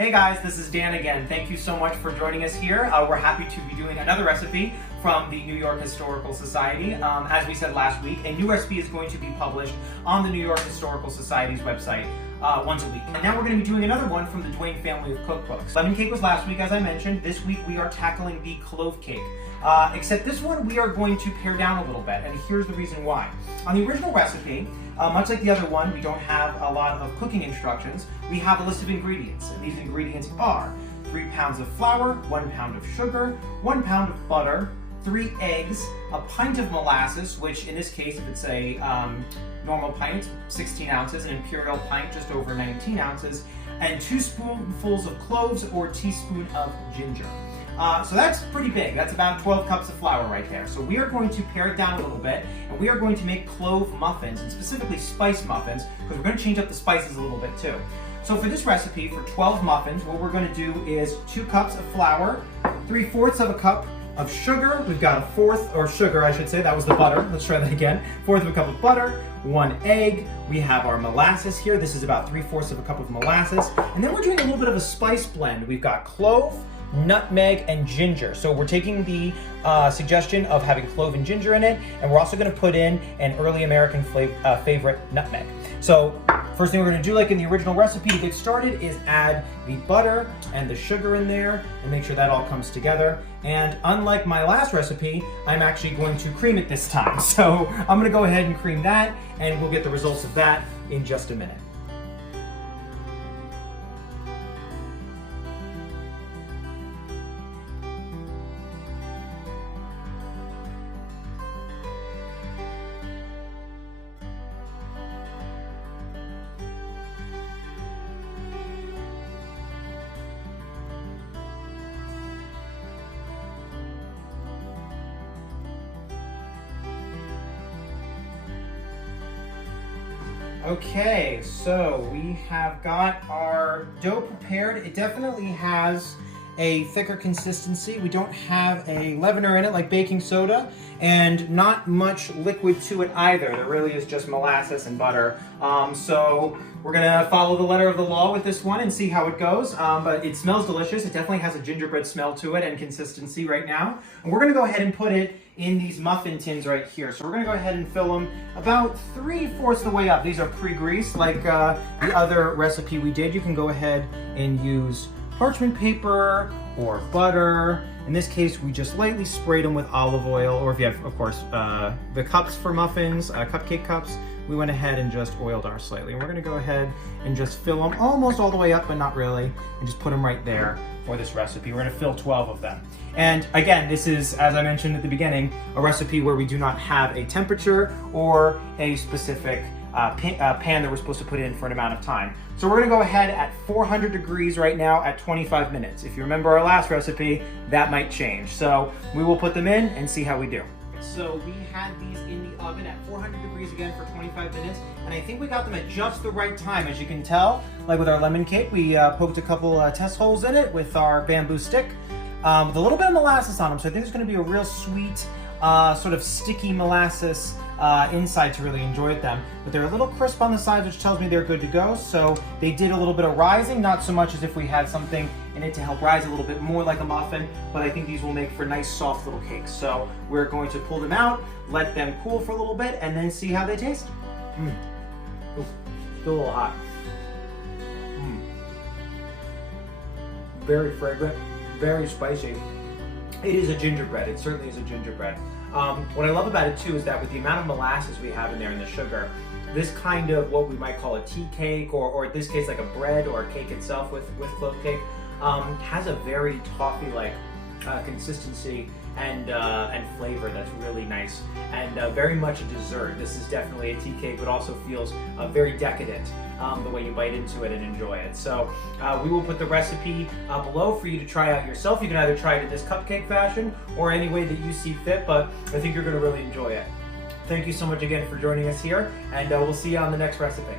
Hey guys, this is Dan again. Thank you so much for joining us here. We're happy to be doing another recipe from the New York Historical Society. As we said last week, a new recipe is going to be published on the New York Historical Society's website once a week. And now we're going to be doing another one from the Duane Family Cookbooks. Lemon cake was last week, as I mentioned. This week we are tackling the clove cake. Except this one we are going to pare down a little bit, and here's the reason why. On the original recipe, much like the other one, we don't have a lot of cooking instructions. We have a list of ingredients, and these ingredients are 3 pounds of flour, 1 pound of sugar, 1 pound of butter, 3 eggs, a pint of molasses, which in this case, if it's a normal pint, 16 ounces, an imperial pint, just over 19 ounces, and 2 spoonfuls of cloves or teaspoon of ginger. So that's pretty big. That's about 12 cups of flour right there. So we are going to pare it down a little bit, and we are going to make clove muffins, and specifically spice muffins, because we're going to change up the spices a little bit too. So for this recipe, for 12 muffins, what we're going to do is 2 cups of flour, 3/4 of a cup of sugar. We've got a 1/4, or sugar I should say, that was the butter. Let's try that again. 1/4 of a cup of butter, 1 egg. We have our molasses here. This is about 3/4 of a cup of molasses. And then we're doing a little bit of a spice blend. We've got clove, nutmeg, and ginger. So we're taking the suggestion of having clove and ginger in it, and we're also going to put in an early American favorite, nutmeg. So first thing we're going to do, like in the original recipe, to get started is add the butter and the sugar in there and make sure that all comes together. And unlike my last recipe, I'm actually going to cream it this time. So I'm going to go ahead and cream that, and we'll get the results of that in just a minute. Okay, so we have got our dough prepared. It definitely has a thicker consistency. We don't have a leavener in it like baking soda, and not much liquid to it either. There really is just molasses and butter. So we're gonna follow the letter of the law with this one and see how it goes. But it smells delicious. It definitely has a gingerbread smell to it and consistency right now. And we're gonna go ahead and put it in these muffin tins right here. So we're gonna go ahead and fill them about 3/4 of the way up. These are pre-greased like the other recipe we did. You can go ahead and use parchment paper or butter. In this case, we just lightly sprayed them with olive oil, or if you have, of course, the cups for muffins, cupcake cups, we went ahead and just oiled ours slightly. And we're gonna go ahead and just fill them almost all the way up, but not really, and just put them right there for this recipe. We're gonna fill 12 of them. And again, this is, as I mentioned at the beginning, a recipe where we do not have a temperature or a specific pan that we're supposed to put in for an amount of time. So we're gonna go ahead at 400 degrees right now at 25 minutes. If you remember our last recipe, that might change. So we will put them in and see how we do. So we had these in the oven at 400 degrees again for 25 minutes, and I think we got them at just the right time. As you can tell, like with our lemon cake, we poked a couple test holes in it with our bamboo stick with a little bit of molasses on them. So I think there's gonna be a real sweet, sort of sticky molasses inside to really enjoy them. But they're a little crisp on the sides, which tells me they're good to go. So they did a little bit of rising, not so much as if we had something in it to help rise a little bit more like a muffin, but I think these will make for nice soft little cakes. So we're going to pull them out, let them cool for a little bit, and then see how they taste. Ooh, still a little hot. Very fragrant, very spicy. It is a gingerbread. It certainly is a gingerbread. What I love about it too is that with the amount of molasses we have in there and the sugar, this kind of what we might call a tea cake, or in this case like a bread or a cake itself with clove cake, has a very toffee-like consistency and flavor that's really nice, and very much a dessert. This is definitely a tea cake, but also feels very decadent the way you bite into it and enjoy it. So we will put the recipe below for you to try out yourself. You can either try it in this cupcake fashion or any way that you see fit, but I think you're going to really enjoy it. Thank you so much again for joining us here, and we'll see you on the next recipe.